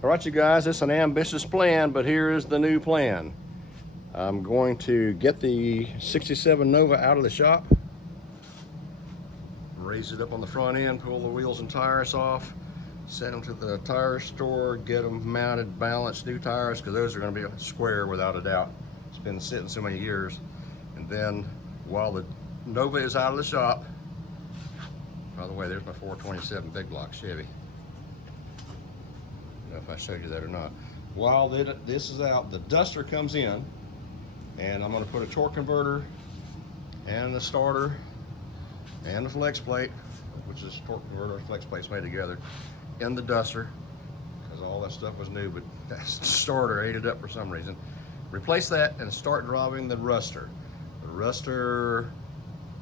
All right, you guys, it's an ambitious plan, but here is the new plan. I'm going to get the 67 Nova out of the shop, raise it up on the front end, pull the wheels and tires off, send them to the tire store, get them mounted, balanced, new tires, because those are going to be square without a doubt. It's been sitting so many years. And then while the Nova is out of the shop, by the way, there's my 427 big block Chevy. I don't know if I showed you that or not. While this is out, the Duster comes in, and I'm going to put a torque converter and the starter and the flex plate, which is torque converter and flex plates made together, in the Duster, because all that stuff was new, but that starter ate it up for some reason. Replace that and start driving the Cruster. The Cruster,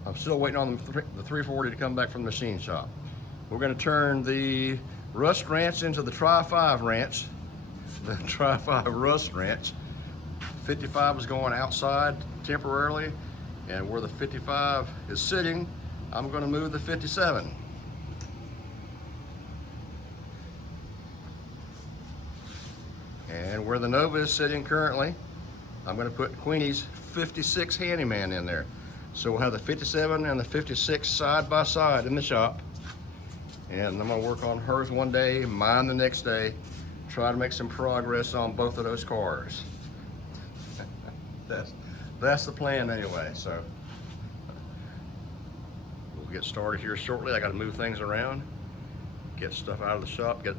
I'm still waiting on the 340 to come back from the machine shop. We're going to turn the Rust Ranch into the Tri-5 Ranch, the Tri-5 Rust Ranch. 55 is going outside temporarily, and where the 55 is sitting, I'm going to move the 57. And where the Nova is sitting currently, I'm going to put Queenie's 56 Handyman in there. So we'll have the 57 and the 56 side by side in the shop. And I'm going to work on hers one day, mine the next day, try to make some progress on both of those cars. That's the plan anyway. So we'll get started here shortly. I got to move things around, get stuff out of the shop, get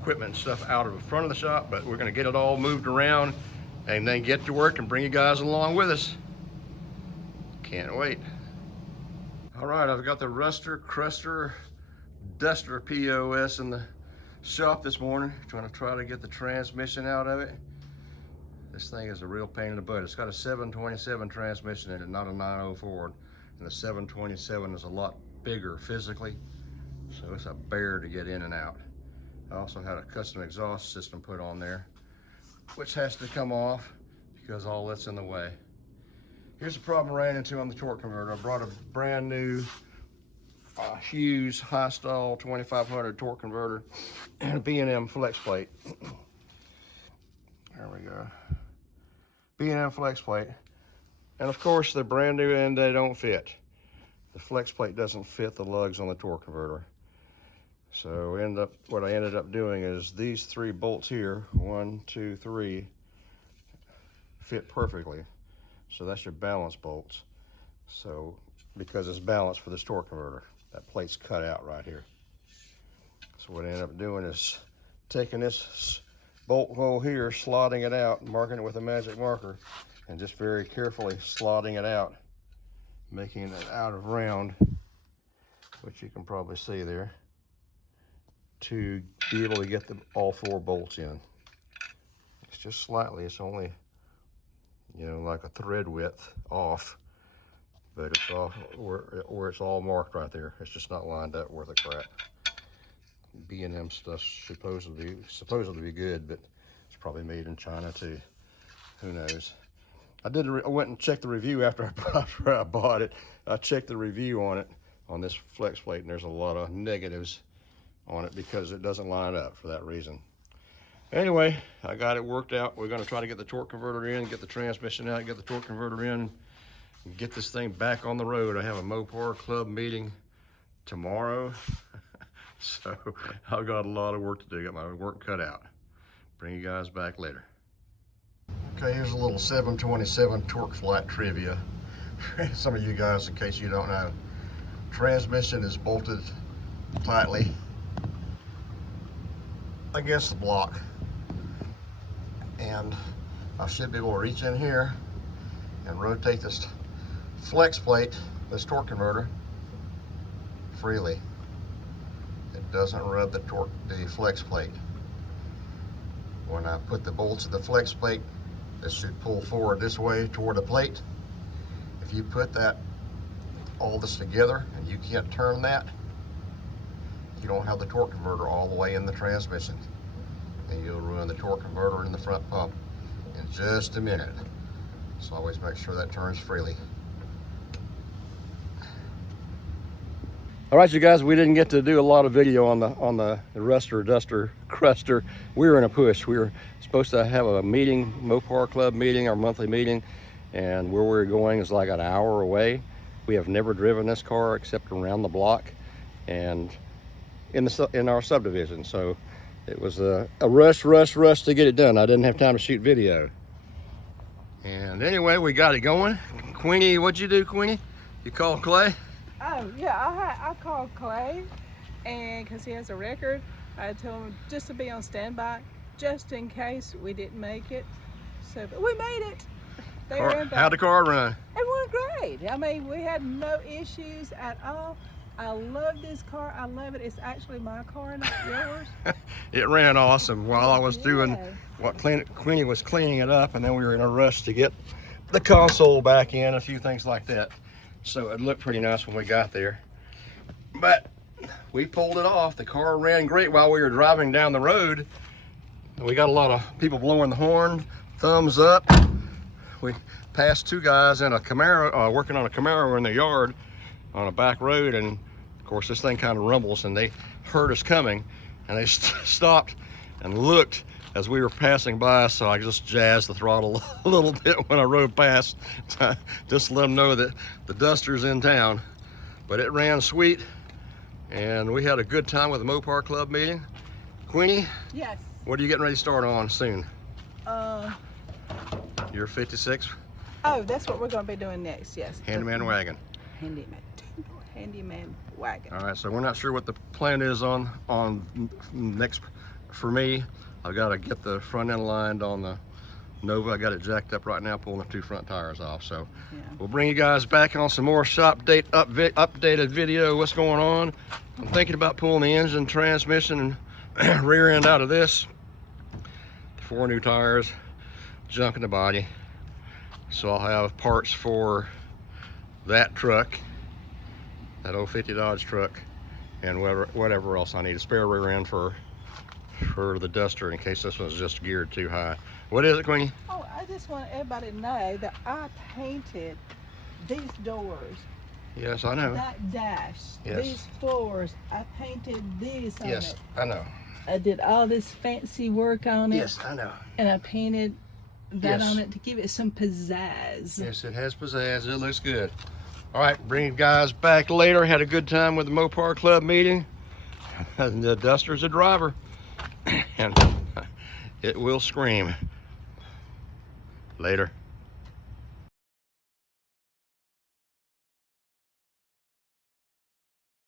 equipment and stuff out of the front of the shop, but we're going to get it all moved around and then get to work and bring you guys along with us. Can't wait. All right, I've got the Cruster, Duster POS in the shop this morning, trying to get the transmission out of it. This thing is a real pain in the butt. It's got a 727 transmission in it, not a 904, and the 727 is a lot bigger physically, so it's a bear to get in and out. I also had a custom exhaust system put on there, which has to come off because all that's in the way. Here's the problem I ran into on the torque converter. I brought a brand new Hughes high stall 2500 torque converter and a B&M flex plate. There we go. B&M flex plate. And of course they're brand new and they don't fit. The flex plate doesn't fit the lugs on the torque converter. So what I ended up doing is these 3 bolts here, 1, 2, 3, fit perfectly. So that's your balance bolts. So because it's balanced for this torque converter, that plate's cut out right here. So what I ended up doing is taking this bolt hole here, slotting it out, marking it with a magic marker, and just very carefully slotting it out, making it out of round, which you can probably see there, to be able to get all 4 bolts in. It's just slightly, it's only, you know, like a thread width off, but it's off where it's all marked right there. It's just not lined up worth a crap. B&M stuff's supposed to be good, but it's probably made in China too. Who knows? I went and checked the review after I bought it. I checked the review on it, on this flex plate, and there's a lot of negatives on it because it doesn't line up for that reason. Anyway, I got it worked out. We're going to try to get the torque converter in, get the transmission out, get the torque converter in, and get this thing back on the road. I have a Mopar club meeting tomorrow, so I've got a lot of work to do. Got my work cut out. Bring you guys back later. Okay, here's a little 727 torque flight trivia. Some of you guys, in case you don't know, transmission is bolted tightly against the block, and I should be able to reach in here and rotate this flex plate, this torque converter, freely. It doesn't rub the flex plate. When I put the bolts in the flex plate, this should pull forward this way toward the plate. If you put all this together and you can't turn that, you don't have the torque converter all the way in the transmission, and you'll ruin the torque converter in the front pump in just a minute. So always make sure that turns freely. All right, you guys, we didn't get to do a lot of video on the Cruster. We were in a push. We were supposed to have a meeting, Mopar Club meeting, our monthly meeting, and where we were going is like an hour away. We have never driven this car except around the block and in our subdivision. So it was a rush to get it done. I didn't have time to shoot video. And anyway, we got it going. Queenie, what'd you do, Queenie? You called Clay? Oh yeah, I called Clay, and because he has a record, I told him just to be on standby, just in case we didn't make it. So, but we made it. How'd the car run? It went great. I mean, we had no issues at all. I love this car. I love it. It's actually my car, not yours. It ran awesome while I was doing what Queenie was cleaning it up, and then we were in a rush to get the console back in, a few things like that. So it looked pretty nice when we got there. But we pulled it off. The car ran great while we were driving down the road. We got a lot of people blowing the horn, thumbs up. We passed two guys in a Camaro, working on a Camaro in their yard on a back road, and of course this thing kind of rumbles, and they heard us coming, and they stopped and looked as we were passing by, so I just jazzed the throttle a little bit when I rode past, just to let them know that the Duster's in town. But it ran sweet, and we had a good time with the Mopar Club meeting. Queenie? Yes. What are you getting ready to start on soon? Your 56? Oh, that's what we're going to be doing next, yes. Handyman wagon. Handyman wagon. All right, so we're not sure what the plan is on next for me. I've got to get the front end lined on the Nova. I got it jacked up right now, pulling the two front tires off. So yeah, we'll bring you guys back on some more shop updated video. What's going on? I'm thinking about pulling the engine, transmission, and rear end out of this. 4 new tires, junk in the body. So I'll have parts for that truck, that old 50 Dodge truck, and whatever else I need. A spare rear end for the Duster in case this one's just geared too high. What is it, Queenie? Oh, I just want everybody to know that I painted these doors. Yes, I know. That dash. Yes. These floors. I painted these on it. Yes, I know. I did all this fancy work on it. Yes, I know. And I painted that on it to give it some pizzazz. Yes, it has pizzazz. It looks good. All right, bring you guys back later. Had a good time with the Mopar Club meeting. The Duster's a driver. And it will scream. Later.